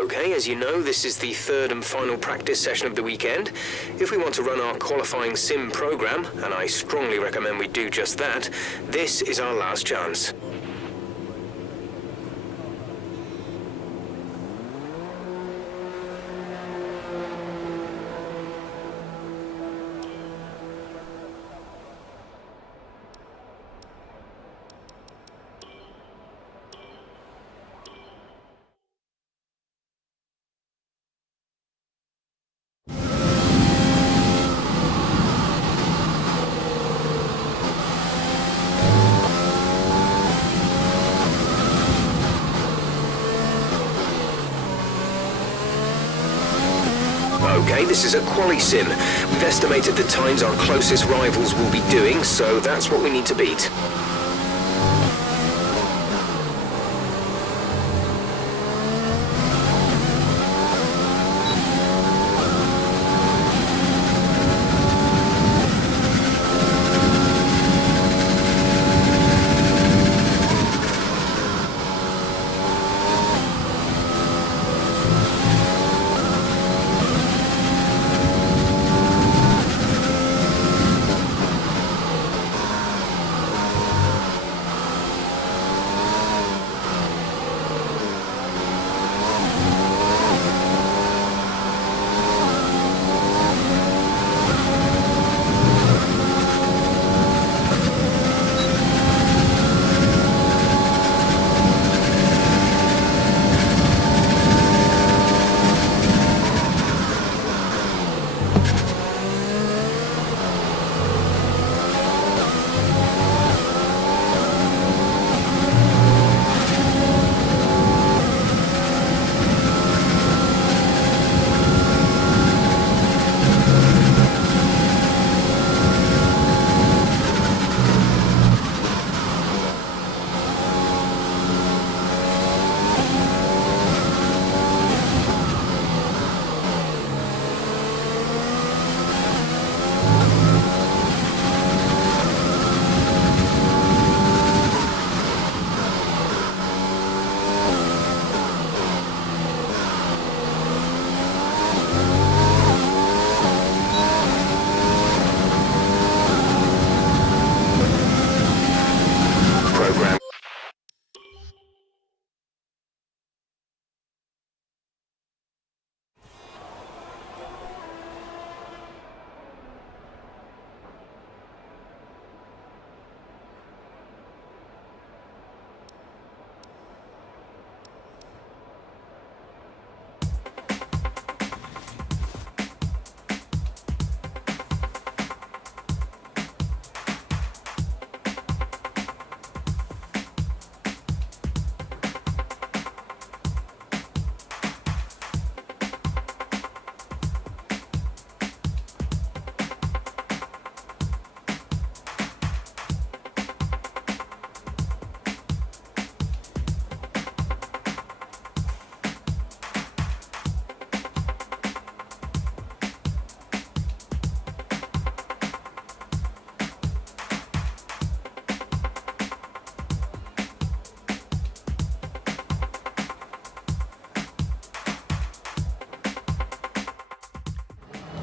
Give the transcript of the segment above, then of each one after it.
Okay, as you know, this is the third and final practice session of the weekend. If we want to run our qualifying sim program, and I strongly recommend we do just that, this is our last chance. Okay, this is a quali sim. We've estimated the times our closest rivals will be doing, so that's what we need to beat. Program.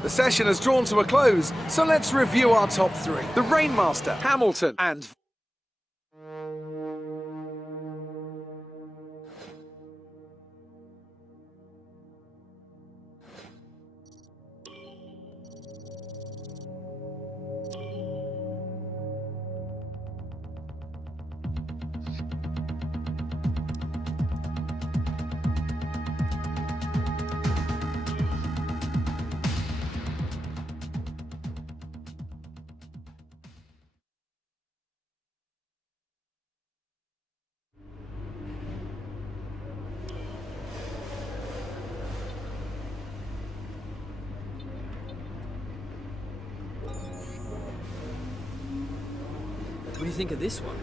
The session has drawn to a close, so let's review our top three. The Rainmaster, Hamilton, and What do you think of this one?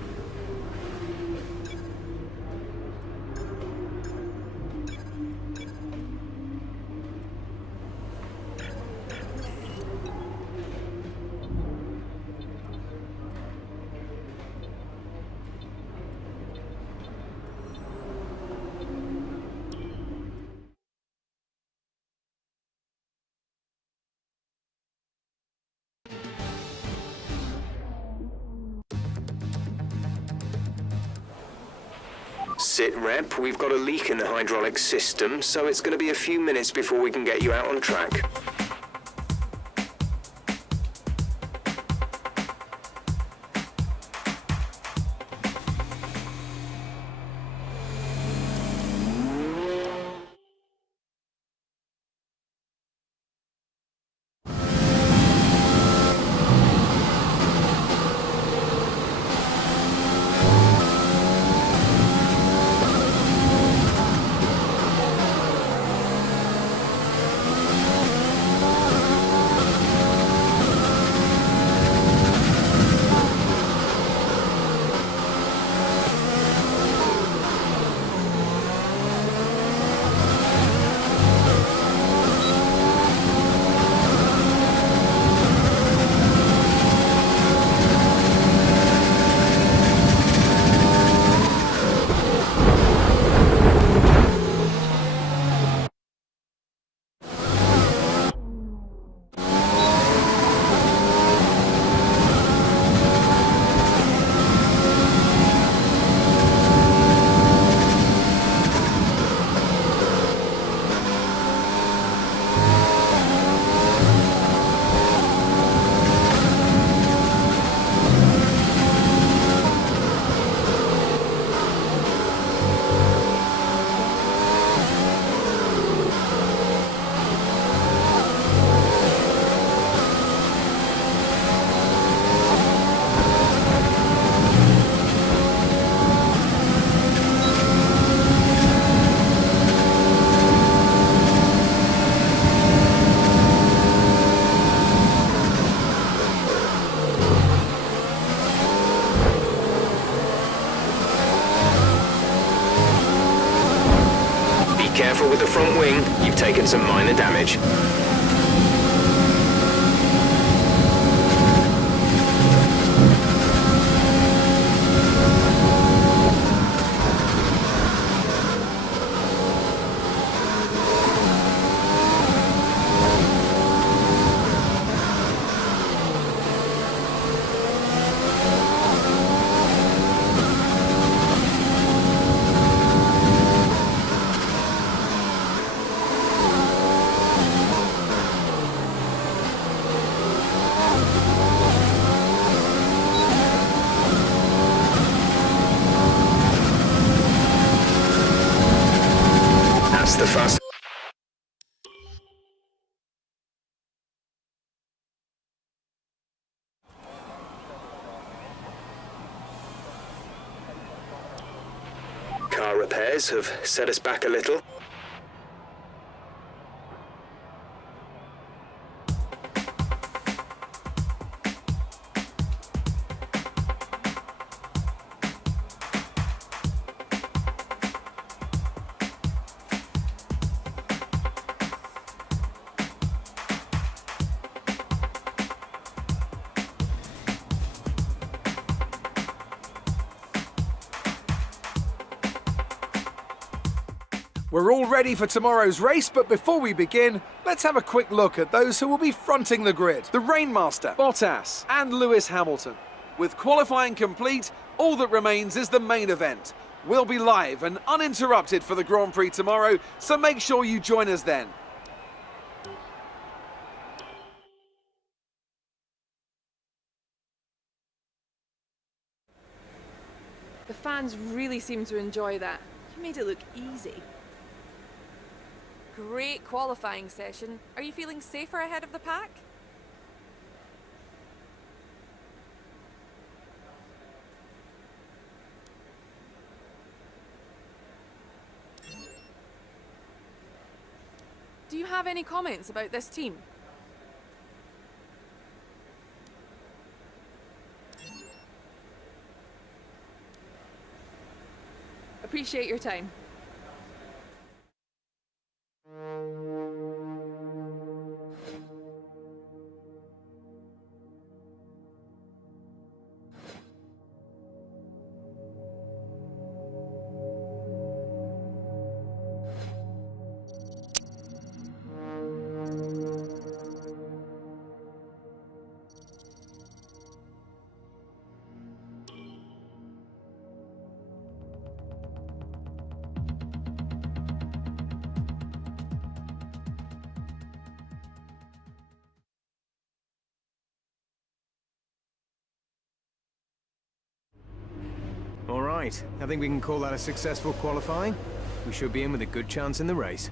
Sit rep, we've got a leak in the hydraulic system, so it's going to be a few minutes before we can get you out on track. Careful with the front wing, you've taken some minor damage. The fast. Car repairs have set us back a little. We're all ready for tomorrow's race, but before we begin, let's have a quick look at those who will be fronting the grid. The Rainmaster, Bottas and Lewis Hamilton. With qualifying complete, all that remains is the main event. We'll be live and uninterrupted for the Grand Prix tomorrow, so make sure you join us then. The fans really seem to enjoy that. You made it look easy. Great qualifying session. Are you feeling safer ahead of the pack? Do you have any comments about this team? Appreciate your time. Right, I think we can call that a successful qualifying. We should be in with a good chance in the race.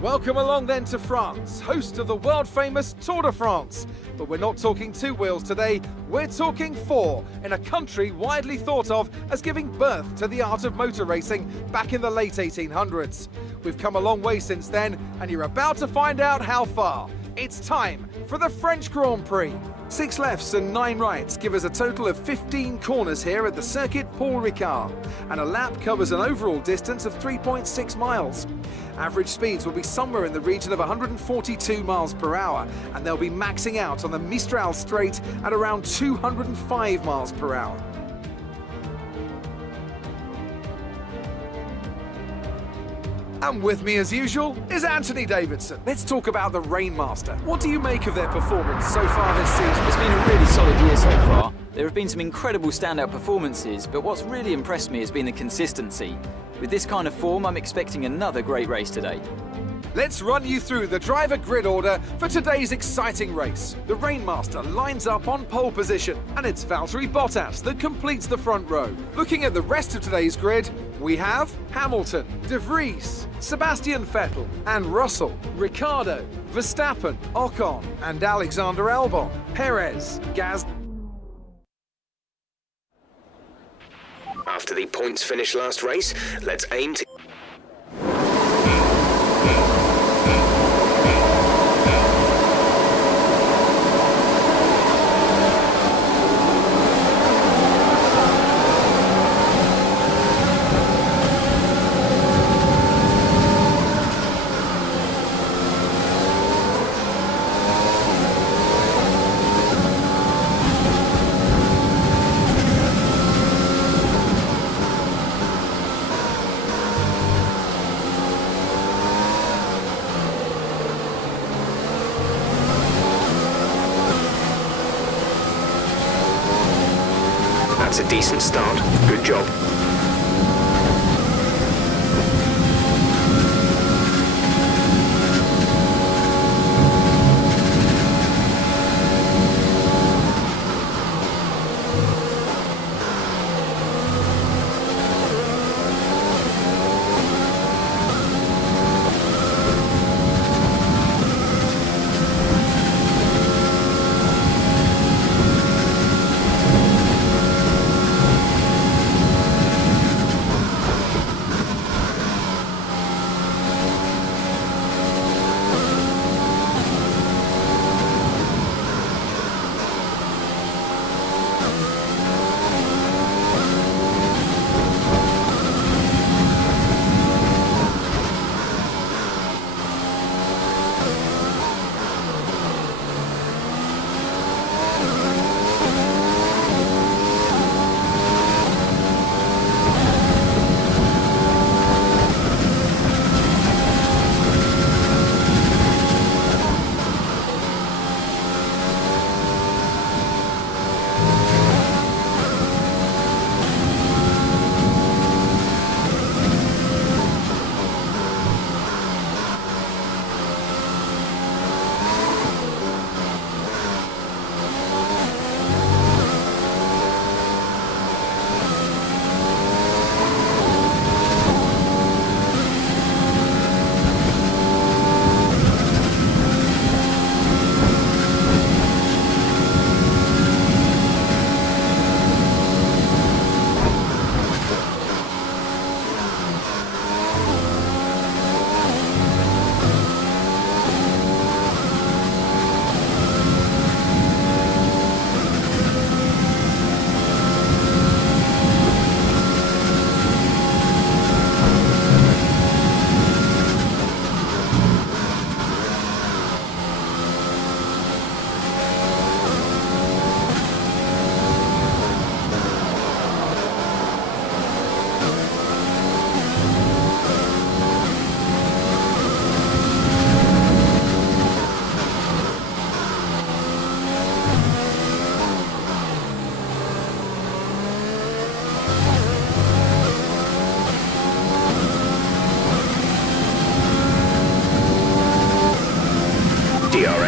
Welcome along then to France, host of the world-famous Tour de France. But we're not talking 2 wheels today, we're talking 4, in a country widely thought of as giving birth to the art of motor racing back in the late 1800s. We've come a long way since then, and you're about to find out how far. It's time for the French Grand Prix. 6 lefts and 9 rights give us a total of 15 corners here at the Circuit Paul Ricard, and a lap covers an overall distance of 3.6 miles. Average speeds will be somewhere in the region of 142 miles per hour, and they'll be maxing out on the Mistral Straight at around 205 miles per hour. And with me as usual is Anthony Davidson. Let's talk about the Rainmaster. What do you make of their performance so far this season? It's been a really solid year so far. There have been some incredible standout performances, but what's really impressed me has been the consistency. With this kind of form, I'm expecting another great race today. Let's run you through the driver grid order for today's exciting race. The Rainmaster lines up on pole position, and it's Valtteri Bottas that completes the front row. Looking at the rest of today's grid, we have Hamilton, De Vries, Sebastian Vettel and Russell, Ricciardo, Verstappen, Ocon and Alexander Albon, Perez, Gasly. After the points finish last race, let's aim to... That's a decent start. Good job.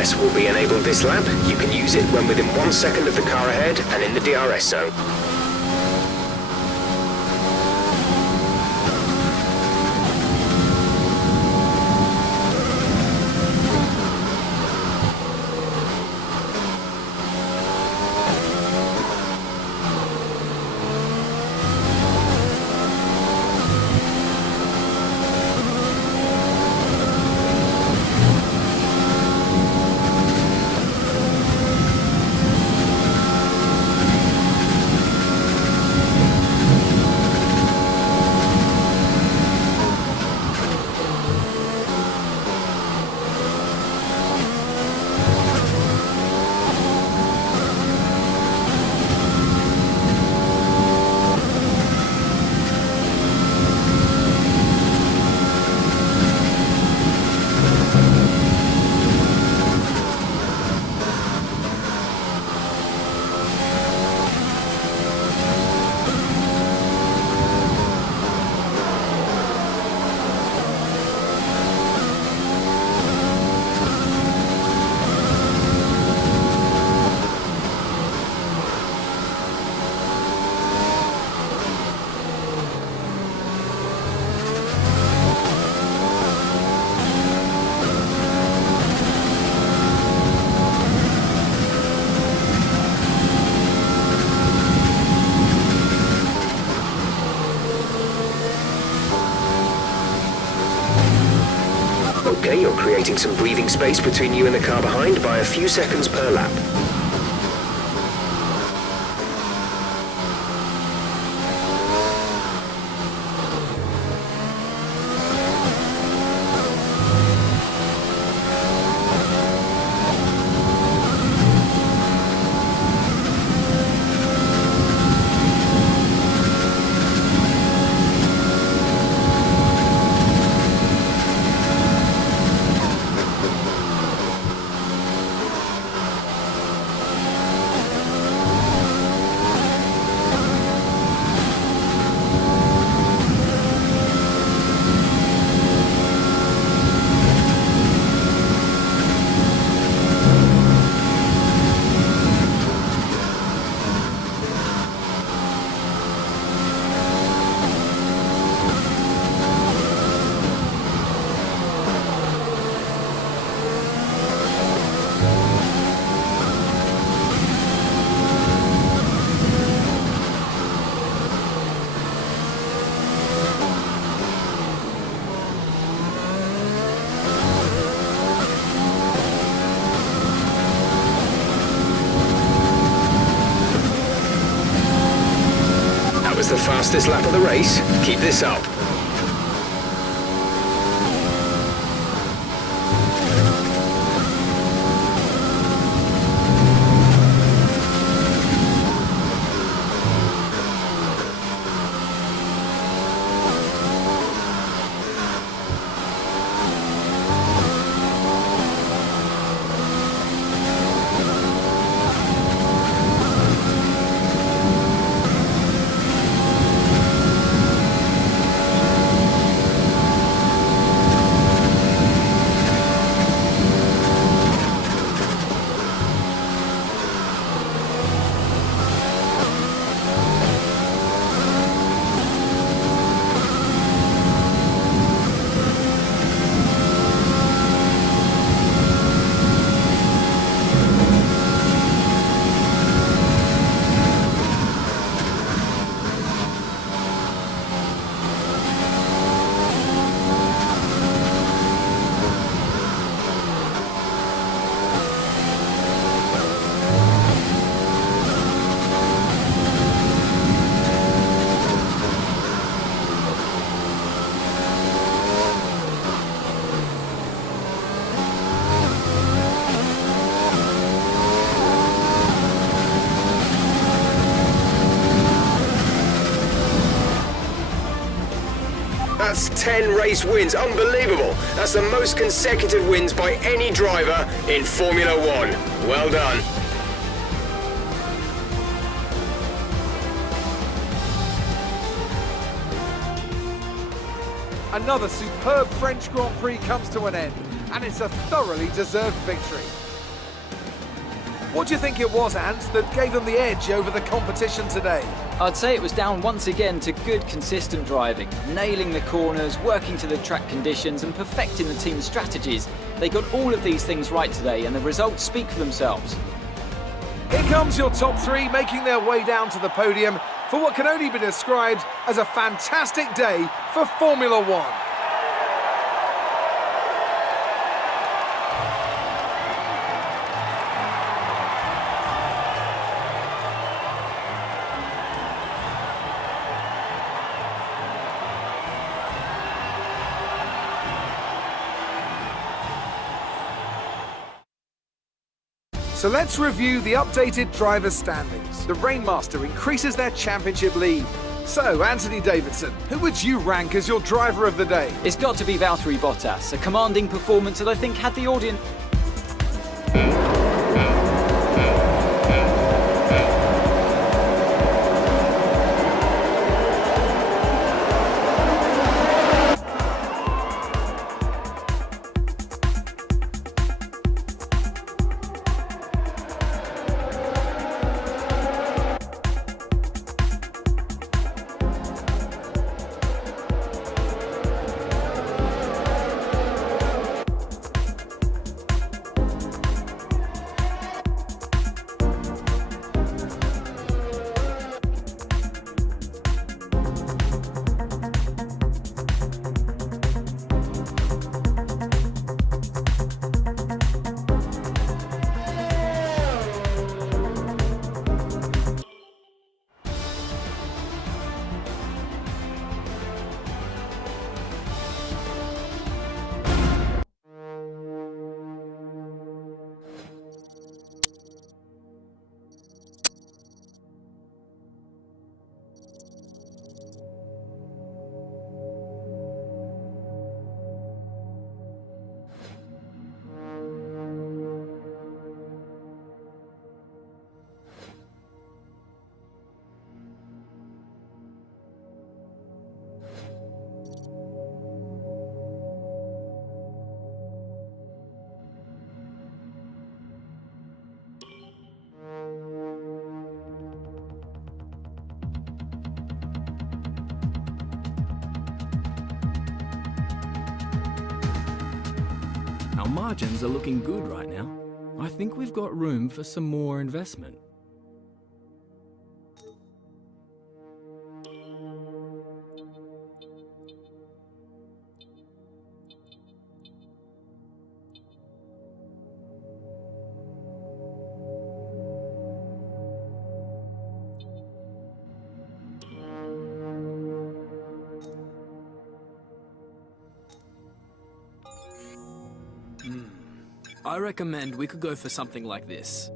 DRS will be enabled this lap. You can use it when within 1 second of the car ahead and in the DRS zone. Okay, you're creating some breathing space between you and the car behind by a few seconds per lap. Was the fastest lap of the race. Keep this up. That's 10 race wins. Unbelievable. That's the most consecutive wins by any driver in Formula One. Well done. Another superb French Grand Prix comes to an end, and it's a thoroughly deserved victory. What do you think it was, Ant, that gave them the edge over the competition today? I'd say it was down once again to good, consistent driving, nailing the corners, working to the track conditions, and perfecting the team's strategies. They got all of these things right today, and the results speak for themselves. Here comes your top three making their way down to the podium for what can only be described as a fantastic day for Formula One. So let's review the updated driver standings. The Rainmaster increases their championship lead. So, Anthony Davidson, who would you rank as your driver of the day? It's got to be Valtteri Bottas, a commanding performance that I think had the audience... Our margins are looking good right now. I think we've got room for some more investment. I recommend we could go for something like this.